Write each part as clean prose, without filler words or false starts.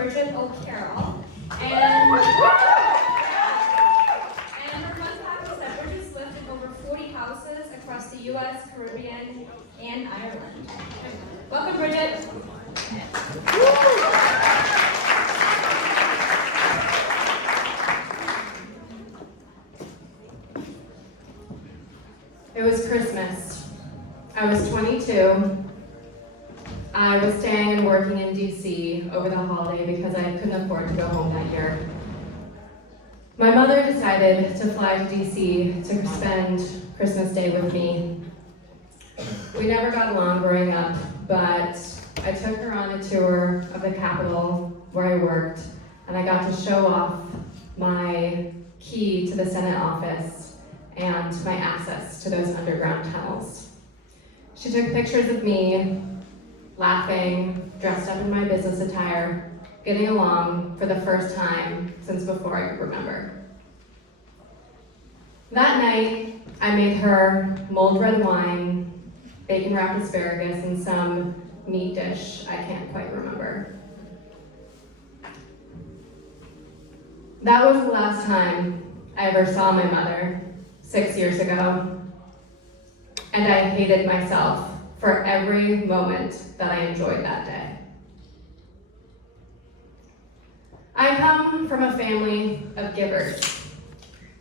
Bridget O'Carroll, and her fun fact is that Bridget's lived in over 40 houses across the U.S., Caribbean, and Ireland. Welcome, Bridget. It was Christmas. I was 22. I was staying and working in DC over the holiday because I couldn't afford to go home that year. My mother decided to fly to DC to spend Christmas Day with me. We never got along growing up, but I took her on a tour of the Capitol where I worked, and I got to show off my key to the Senate office and my access to those underground tunnels. She took pictures of me laughing, dressed up in my business attire, getting along for the first time since before I could remember. That night, I made her mulled red wine, bacon-wrapped asparagus, and some meat dish I can't quite remember. That was the last time I ever saw my mother, 6 years ago, and I hated myself for every moment that I enjoyed that day. I come from a family of givers.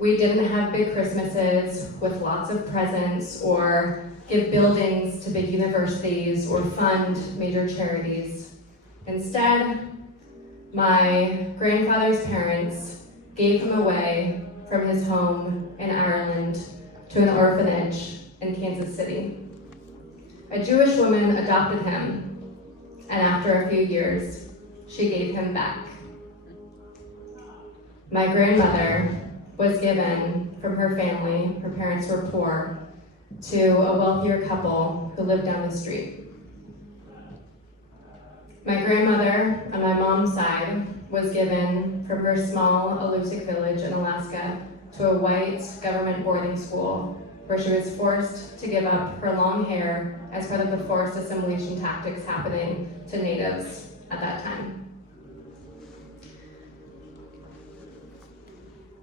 We didn't have big Christmases with lots of presents or give buildings to big universities or fund major charities. Instead, my grandfather's parents gave him away from his home in Ireland to an orphanage in Kansas City. A Jewish woman adopted him, and after a few years, she gave him back. My grandmother was given from her family, her parents were poor, to a wealthier couple who lived down the street. My grandmother, on my mom's side, was given from her small Alutiiq village in Alaska to a white government boarding school where she was forced to give up her long hair as part of the forced assimilation tactics happening to natives at that time.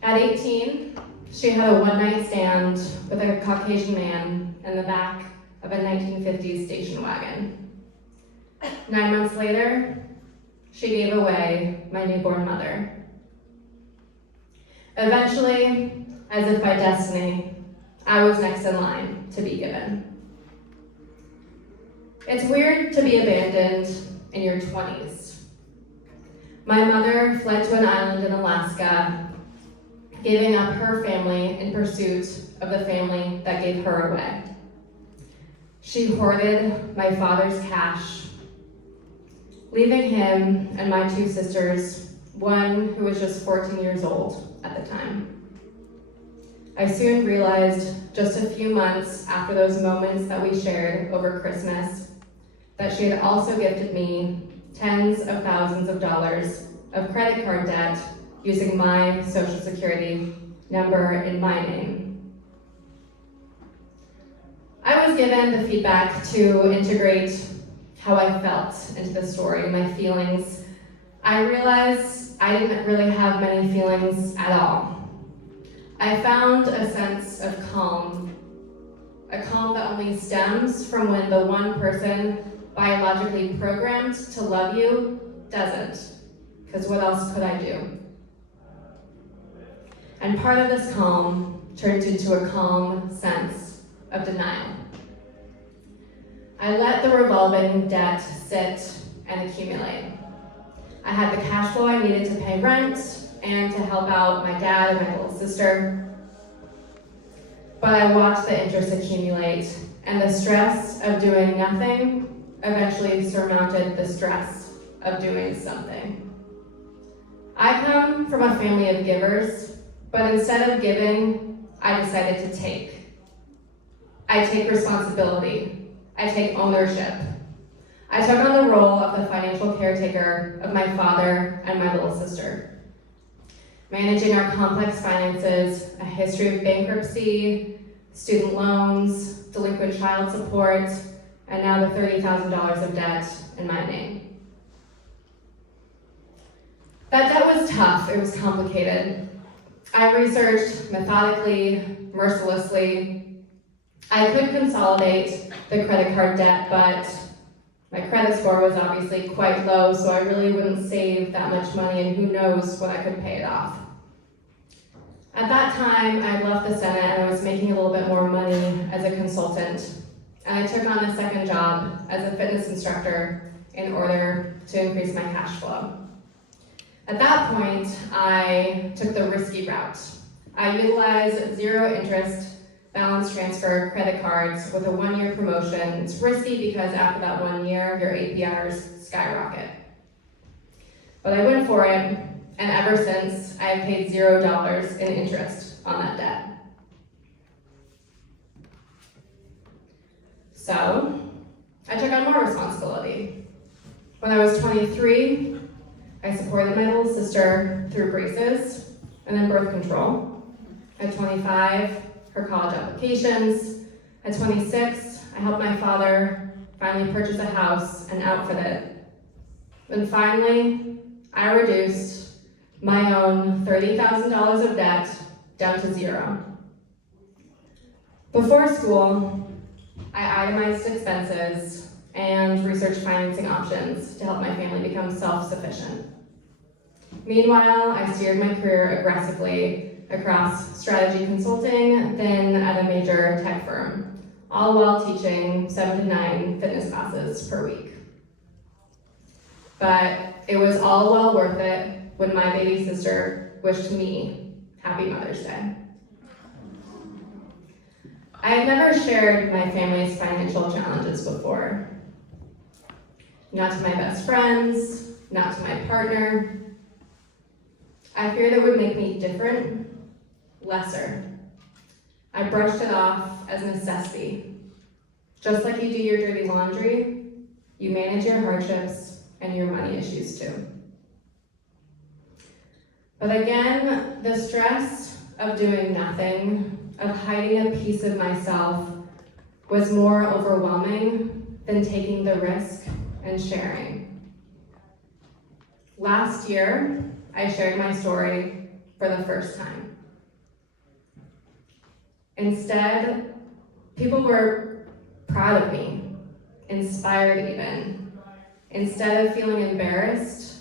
At 18, she had a one-night stand with a Caucasian man in the back of a 1950s station wagon. 9 months later, she gave away my newborn mother. Eventually, as if by destiny, I was next in line to be given. It's weird to be abandoned in your 20s. My mother fled to an island in Alaska, giving up her family in pursuit of the family that gave her away. She hoarded my father's cash, leaving him and my two sisters, one who was just 14 years old at the time. I soon realized, just a few months after those moments that we shared over Christmas, that she had also gifted me tens of thousands of dollars of credit card debt using my Social Security number in my name. I was given the feedback to integrate how I felt into the story, my feelings. I realized I didn't really have many feelings at all. I found a sense of calm, a calm that only stems from when the one person biologically programmed to love you doesn't, because what else could I do? And part of this calm turned into a calm sense of denial. I let the revolving debt sit and accumulate. I had the cash flow I needed to pay rent and to help out my dad and my little sister. But I watched the interest accumulate, and the stress of doing nothing eventually surmounted the stress of doing something. I come from a family of givers, but instead of giving, I decided to take. I take responsibility. I take ownership. I took on the role of the financial caretaker of my father and my little sister, managing our complex finances, a history of bankruptcy, student loans, delinquent child support, and now the $30,000 of debt in my name. That debt was tough, it was complicated. I researched methodically, mercilessly. I could consolidate the credit card debt, but my credit score was obviously quite low, so I really wouldn't save that much money, and who knows when I could pay it off. At that time, I left the Senate and I was making a little bit more money as a consultant, and I took on a second job as a fitness instructor in order to increase my cash flow. At that point, I took the risky route. I utilized zero interest balance transfer credit cards with a 1-year promotion. It's risky because after that 1 year, your APRs skyrocket. But I went for it, and ever since, I have paid $0 in interest on that debt. So, I took on more responsibility. When I was 23, I supported my little sister through braces and then birth control. At 25, her college applications. At 26, I helped my father finally purchase a house and outfit it. Then finally, I reduced my own $30,000 of debt down to zero. Before school, I itemized expenses and researched financing options to help my family become self-sufficient. Meanwhile, I steered my career aggressively across strategy consulting, then at a major tech firm, all while teaching 7 to 9 fitness classes per week. But it was all well worth it when my baby sister wished me Happy Mother's Day. I had never shared my family's financial challenges before. Not to my best friends, not to my partner. I feared it would make me different, lesser. I brushed it off as necessity. Just like you do your dirty laundry, you manage your hardships and your money issues too. But again, the stress of doing nothing, of hiding a piece of myself, was more overwhelming than taking the risk and sharing. Last year, I shared my story for the first time. Instead, people were proud of me, inspired even. Instead of feeling embarrassed,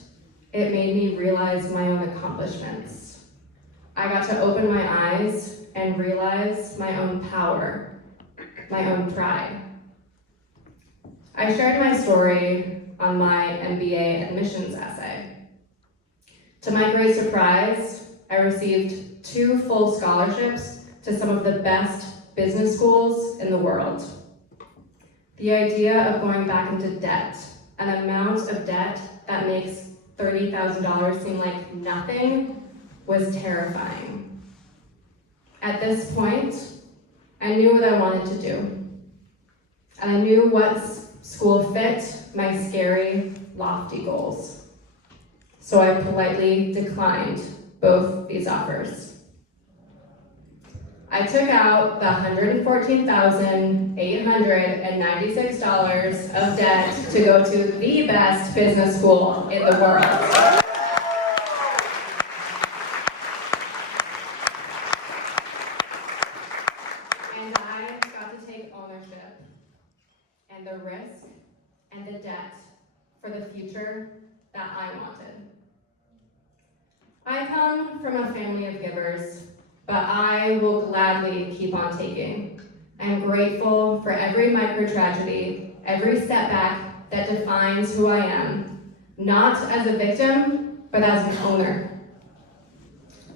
it made me realize my own accomplishments. I got to open my eyes and realize my own power, my own pride. I shared my story on my MBA admissions essay. To my great surprise, I received 2 full scholarships to some of the best business schools in the world. The idea of going back into debt, an amount of debt that makes $30,000 seem like nothing, was terrifying. At this point, I knew what I wanted to do. And I knew what school fit my scary, lofty goals. So I politely declined both these offers. I took out the $114,896 of debt to go to the best business school in the world. And I got to take ownership and the risk and the debt for the future that I wanted. I come from a family of givers, but I will gladly keep on taking. I am grateful for every micro-tragedy, every setback that defines who I am, not as a victim, but as an owner.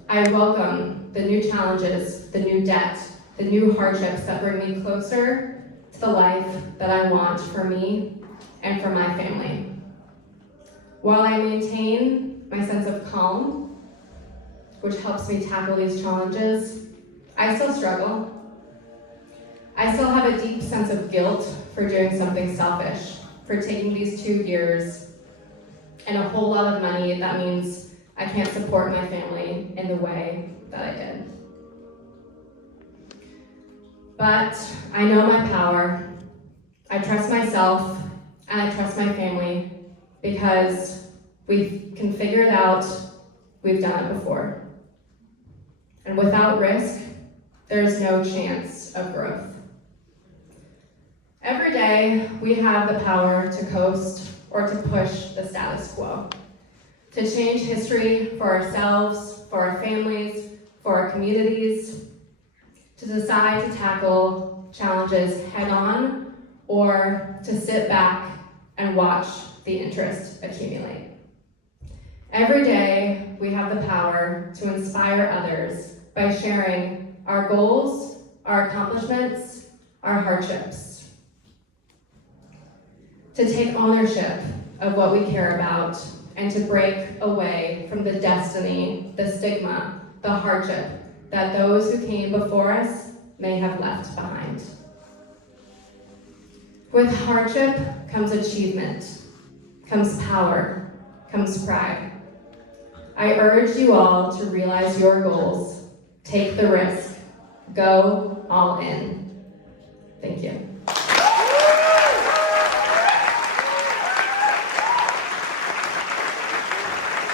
I welcome the new challenges, the new debt, the new hardships that bring me closer to the life that I want for me and for my family. While I maintain my sense of calm, which helps me tackle these challenges, I still struggle. I still have a deep sense of guilt for doing something selfish, for taking these 2 years and a whole lot of money that means I can't support my family in the way that I did. But I know my power, I trust myself, and I trust my family because we can figure it out, we've done it before. And without risk, there's no chance of growth. Every day, we have the power to coast or to push the status quo, to change history for ourselves, for our families, for our communities, to decide to tackle challenges head-on or to sit back and watch the interest accumulate. Every day, we have the power to inspire others by sharing our goals, our accomplishments, our hardships. To take ownership of what we care about and to break away from the destiny, the stigma, the hardship that those who came before us may have left behind. With hardship comes achievement, comes power, comes pride. I urge you all to realize your goals, take the risk, go all in. Thank you.